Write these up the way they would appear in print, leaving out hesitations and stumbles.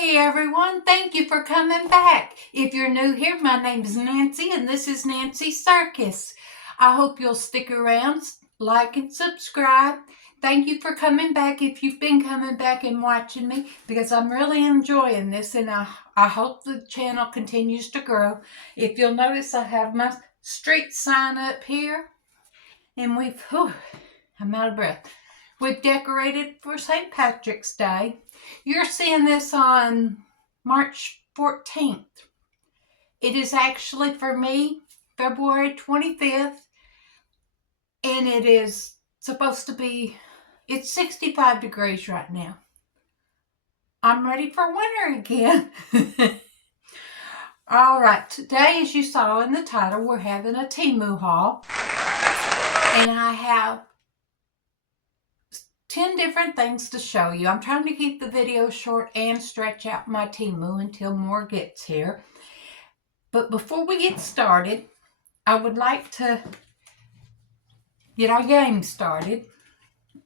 Hey everyone, thank you for coming back. If you're new here, my name is Nancy and this is Nancy Circus. I hope you'll stick around, like and subscribe. Thank you for coming back if you've been coming back and watching me, because I'm really enjoying this and I hope the channel continues to grow. If you'll notice, I have my street sign up here and I'm out of breath. We've decorated for St. Patrick's Day. You're seeing this on March 14th. It is actually, for me, February 25th. And it is supposed to be, it's 65 degrees right now. I'm ready for winter again. All right, today, as you saw in the title, we're having a Temu haul. And I have 10 different things to show you. I'm trying to keep the video short and stretch out my Temu until more gets here. But before we get started, I would like to get our game started.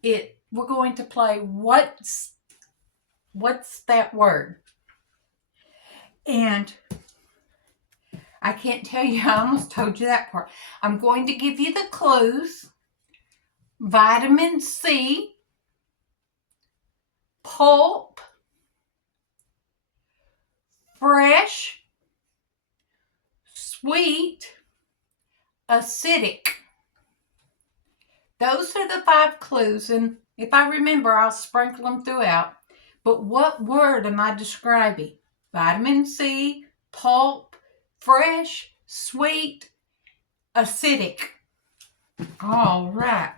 We're going to play What's That Word? And I can't tell you, I almost told you that part. I'm going to give you the clues. Vitamin C, pulp, fresh, sweet, acidic. Those are the 5 clues, and if I remember, I'll sprinkle them throughout. But what word am I describing? Vitamin C, pulp, fresh, sweet, acidic. All right,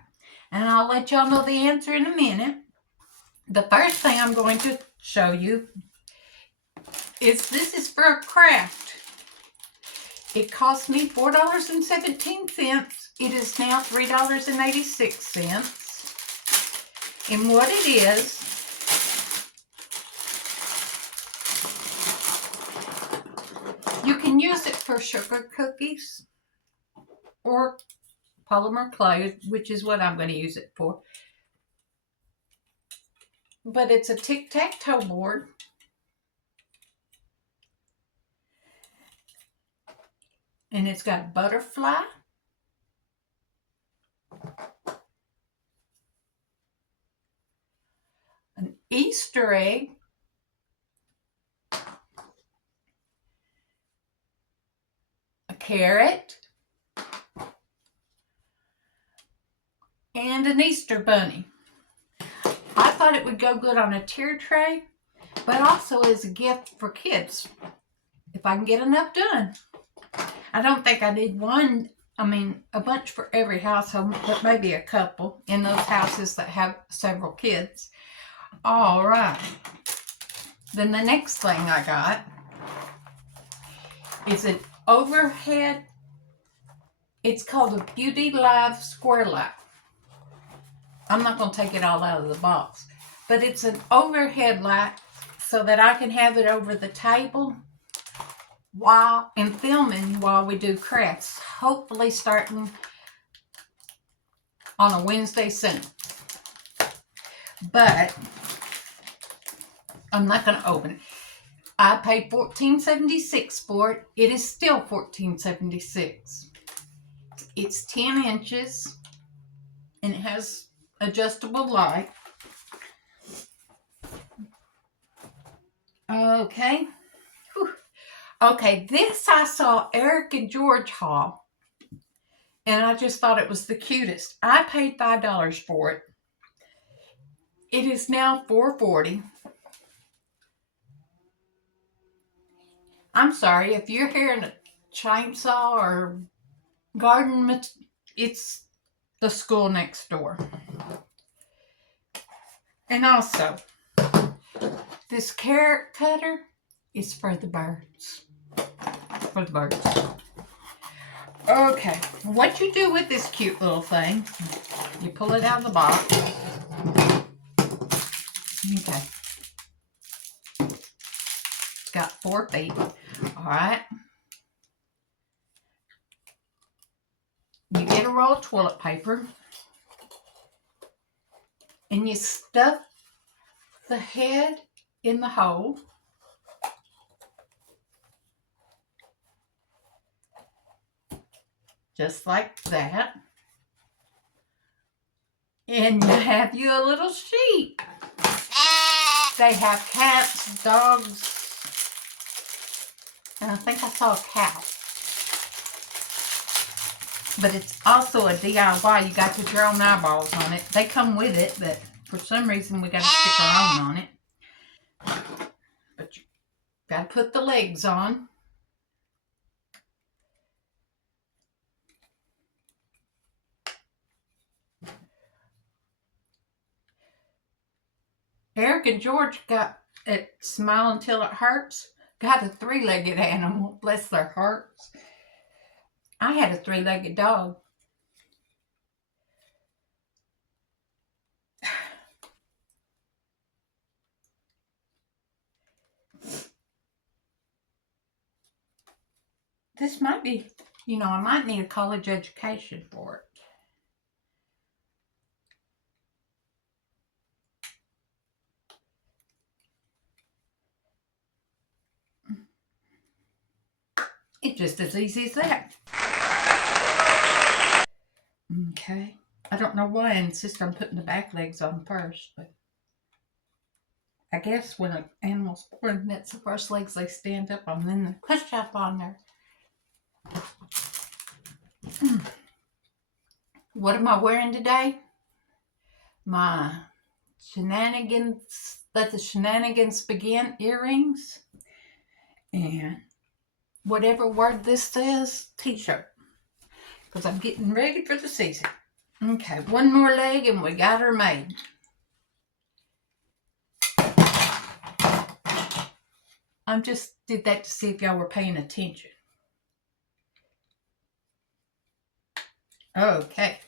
and I'll let y'all know the answer in a minute. The first thing I'm going to show you is this is for a craft. It cost me $4.17. It is now $3.86. And what it is, you can use it for sugar cookies or polymer clay, which is what I'm going to use it for. But it's a tic-tac-toe board. And it's got a butterfly. An Easter egg. A carrot. And an Easter bunny. I thought it would go good on a tier tray, but also as a gift for kids, if I can get enough done. I don't think I need a bunch for every household, but maybe a couple in those houses that have several kids. All right. Then the next thing I got is an overhead, it's called a Beauty Live Square Light. I'm not going to take it all out of the box, but it's an overhead light so that I can have it over the table while filming while we do crafts, hopefully starting on a Wednesday soon. But I'm not going to open it. I paid $14.76 for it. It is still $14.76. It's 10 inches and it has adjustable light. Okay. Whew. Okay, this I saw Eric and George haul, and I just thought it was the cutest. I paid $5 for it. It is now $4.40. I'm sorry, if you're hearing a chainsaw or garden, it's the school next door. And also, this carrot cutter is for the birds. Okay, what you do with this cute little thing, you pull it out of the box. Okay. It's got 4 feet. All right. You get a roll of toilet paper and you stuff the head in the hole. just like that. And you have you a little sheep. They have cats, dogs, and I think I saw a cow. But it's also a DIY. You got to put your own eyeballs on it. They come with it, but for some reason we got to stick our own on it. But you got to put the legs on. Eric and George got at Smile Until It Hurts. Got a 3-legged animal. Bless their hearts. I had a 3-legged dog. This might be, I might need a college education for it. It's just as easy as that. Okay. I don't know why I insist on putting the back legs on first, but I guess when an animal's born, that's the first legs they stand up on, then they push up on there. What am I wearing today? My Shenanigans, Let the Shenanigans Begin earrings. And whatever word this says, t-shirt. Because I'm getting ready for the season. Okay, one more leg and we got her made. I just did that to see if y'all were paying attention. Okay.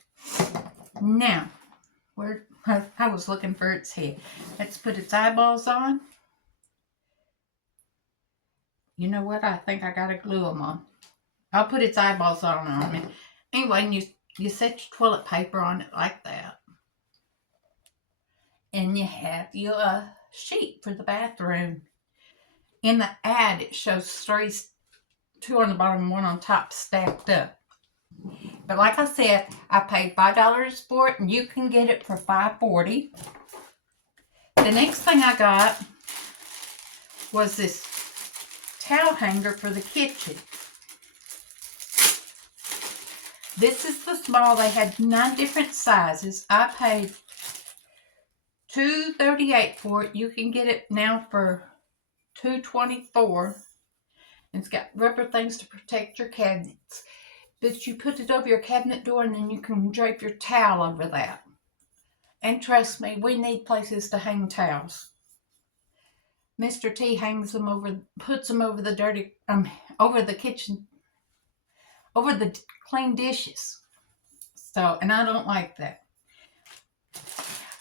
Now, where I was looking for its head. Let's put its eyeballs on. You know what? I think I gotta glue them on. I'll put its eyeballs on me. Anyway, and you set your toilet paper on it like that. And you have your sheet for the bathroom. In the ad, it shows 2 on the bottom, 1 on top, stacked up. But like I said, I paid $5 for it, and you can get it for $5.40. The next thing I got was this towel hanger for the kitchen. This is the small. They had 9 different sizes. I paid $2.38 for it. You can get it now for $2.24. It's got rubber things to protect your cabinets. But you put it over your cabinet door and then you can drape your towel over that. And trust me, we need places to hang towels. Mr. T hangs them puts them over the over the kitchen, over the clean dishes. So, and I don't like that.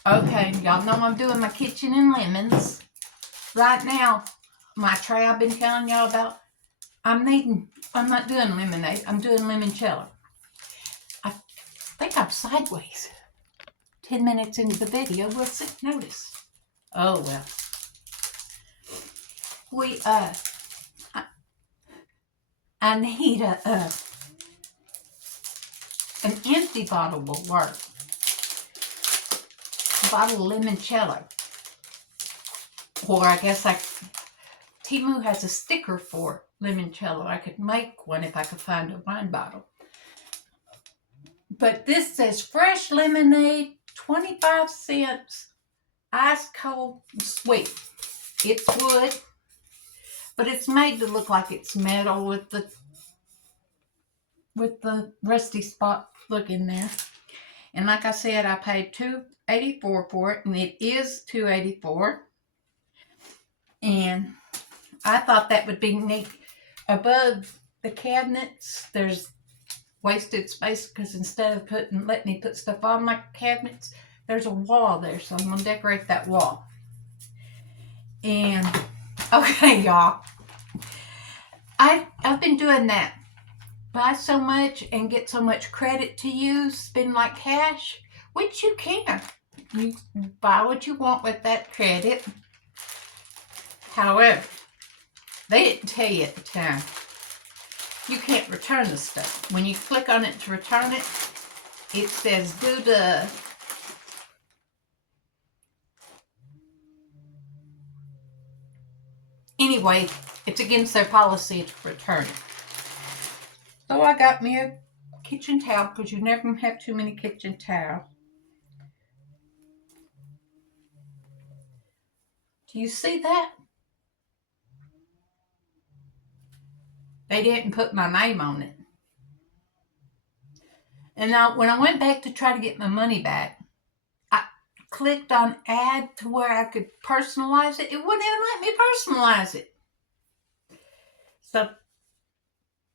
Okay, y'all know I'm doing my kitchen in lemons. Right now, my tray I've been telling y'all about, I'm not doing lemonade, I'm doing limoncello. I think I'm sideways. 10 minutes into the video, we'll see, notice. Oh, well. I need an empty bottle will work. A bottle of limoncello. Or I guess Temu has a sticker for limoncello. I could make one if I could find a wine bottle. But this says fresh lemonade, 25 cents, ice cold and sweet. It's wood, but it's made to look like it's metal with the rusty spot look in there. And like I said, I paid $2.84 for it, and it is $2.84. And I thought that would be neat. Above the cabinets, there's wasted space because instead of letting me put stuff on my cabinets, there's a wall there, so I'm going to decorate that wall. And, okay, y'all. I've been doing that. Buy so much and get so much credit to use, spend like cash, which you can. You buy what you want with that credit. However, they didn't tell you at the time. you can't return the stuff. When you click on it to return it, it says due to anyway, it's against their policy to return it. So I got me a kitchen towel because you never have too many kitchen towels. Do you see that? They didn't put my name on it. And now when I went back to try to get my money back, I clicked on add to where I could personalize it. It wouldn't even let me personalize it. So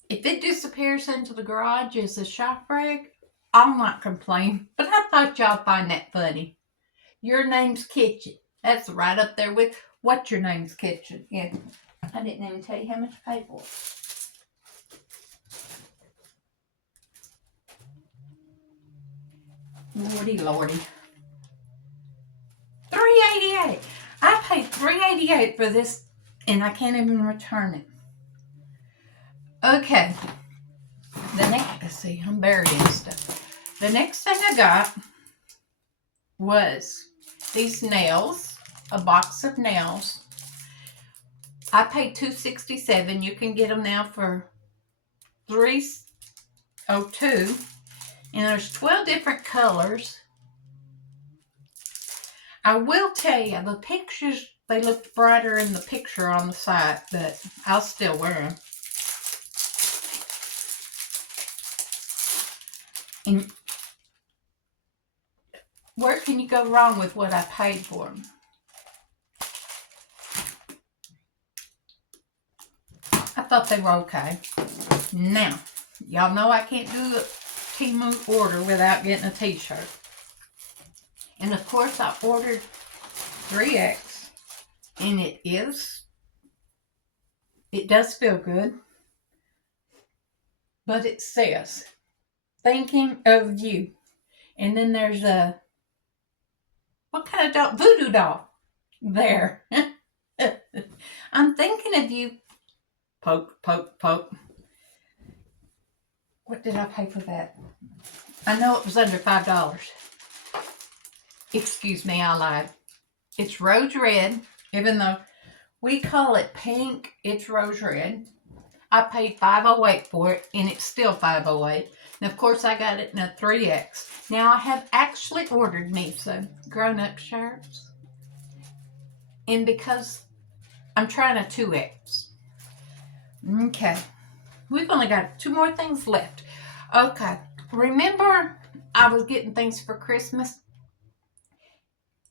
if it disappears into the garage as a shop rag, I'll not complain. But I thought y'all find that funny. Your name's Kitchen. That's right up there with What's Your Name's Kitchen. Yeah, I didn't even tell you how much I paid for it. Lordy, lordy. $3.88. I paid $3.88 for this, and I can't even return it. Okay. Let's see, I'm buried in stuff. The next thing I got was these nails, a box of nails. I paid $2.67. You can get them now for $3.02. And there's 12 different colors. I will tell you, the pictures, they look brighter in the picture on the side, but I'll still wear them. And where can you go wrong with what I paid for them? I thought they were okay. Now, y'all know I can't do a Temu order without getting a t-shirt. And of course I ordered 3X, and it does feel good. But it says, thinking of you. And then there's a, what kind of doll? Voodoo doll. There. I'm thinking of you. Poke, poke, poke. What did I pay for that? I know it was under $5. Excuse me, I lied. It's rose red. Even though we call it pink, it's rose red. I paid $5.08 for it, and it's still $5.08. And of course, I got it in a 3X. Now, I have actually ordered me some grown-up shirts. And because I'm trying a 2X. Okay. We've only got 2 more things left. Okay. Remember, I was getting things for Christmas?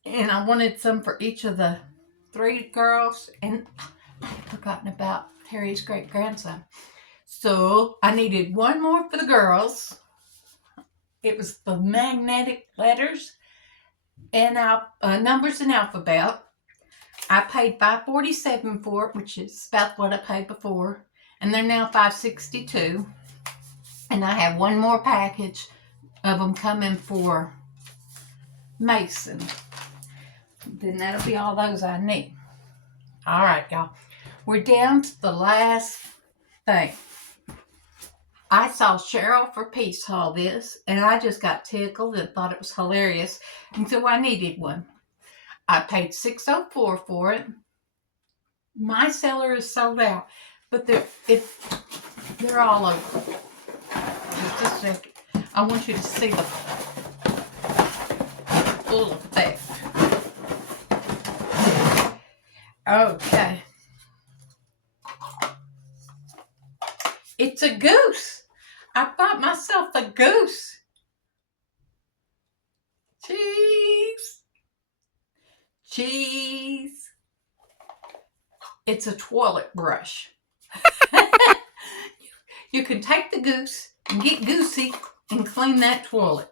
And I wanted some for each of the 3 girls. And I had forgotten about Terry's great-grandson. So, I needed 1 more for the girls. It was the magnetic letters and numbers and alphabet. I paid $5.47 for it, which is about what I paid before. And they're now $5.62. And I have 1 more package of them coming for Mason. Then that'll be all those I need. All right, y'all. We're down to the last thing. I saw Cheryl for Peace haul this, and I just got tickled and thought it was hilarious. And so I needed one. I paid $6.04 for it. My seller is sold out, but they're all over. Just a second. I want you to see the full effect. Okay. It's a goose. I bought myself a goose. Cheese. Cheese. It's a toilet brush. You can take the goose and get goosey and clean that toilet.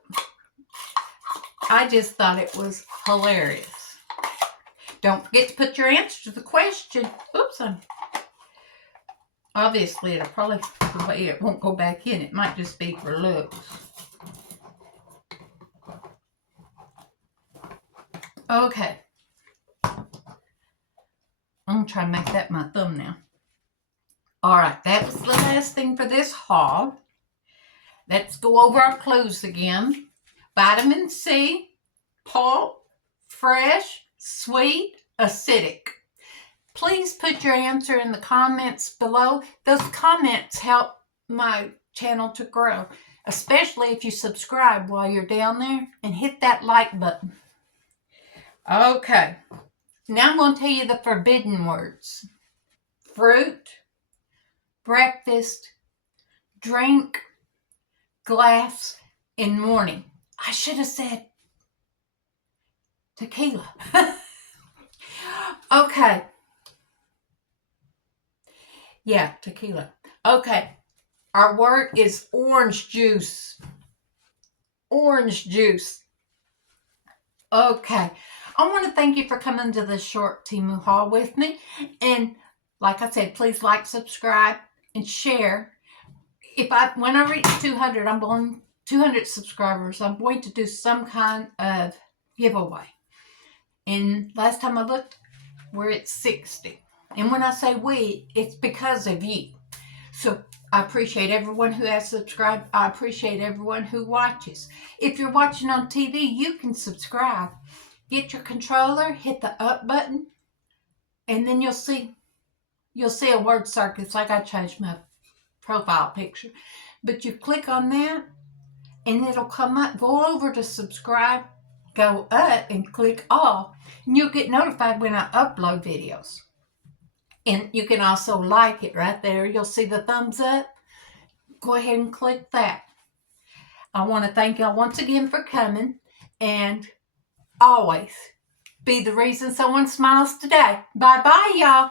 I just thought it was hilarious. Don't forget to put your answer to the question. Oops. Obviously, it'll probably, the way it won't go back in. It might just be for looks. Okay. I'm going to try to make that my thumbnail. All right, that was the last thing for this haul. Let's go over our clues again. Vitamin C, pulp, fresh, sweet, acidic. Please put your answer in the comments below. Those comments help my channel to grow, especially if you subscribe while you're down there and hit that like button. Okay, now I'm going to tell you the forbidden words. Fruit, breakfast, drink, glass, and morning. I should have said tequila. Okay. Yeah, tequila. Okay. Our word is orange juice. Orange juice. Okay. I want to thank you for coming to this short Temu haul with me. And like I said, please like, subscribe, and share. When I reach 200, 200 subscribers, I'm going to do some kind of giveaway. And last time I looked, we're at 60. And when I say we, it's because of you. So I appreciate everyone who has subscribed. I appreciate everyone who watches. If you're watching on TV, you can subscribe. Get your controller, hit the up button, and then you'll see a word Circus, like I changed my profile picture. But you click on that, and it'll come up. Go over to subscribe, go up, and click all, and you'll get notified when I upload videos. And you can also like it right there. You'll see the thumbs up. Go ahead and click that. I want to thank y'all once again for coming, and always be the reason someone smiles today. Bye-bye, y'all.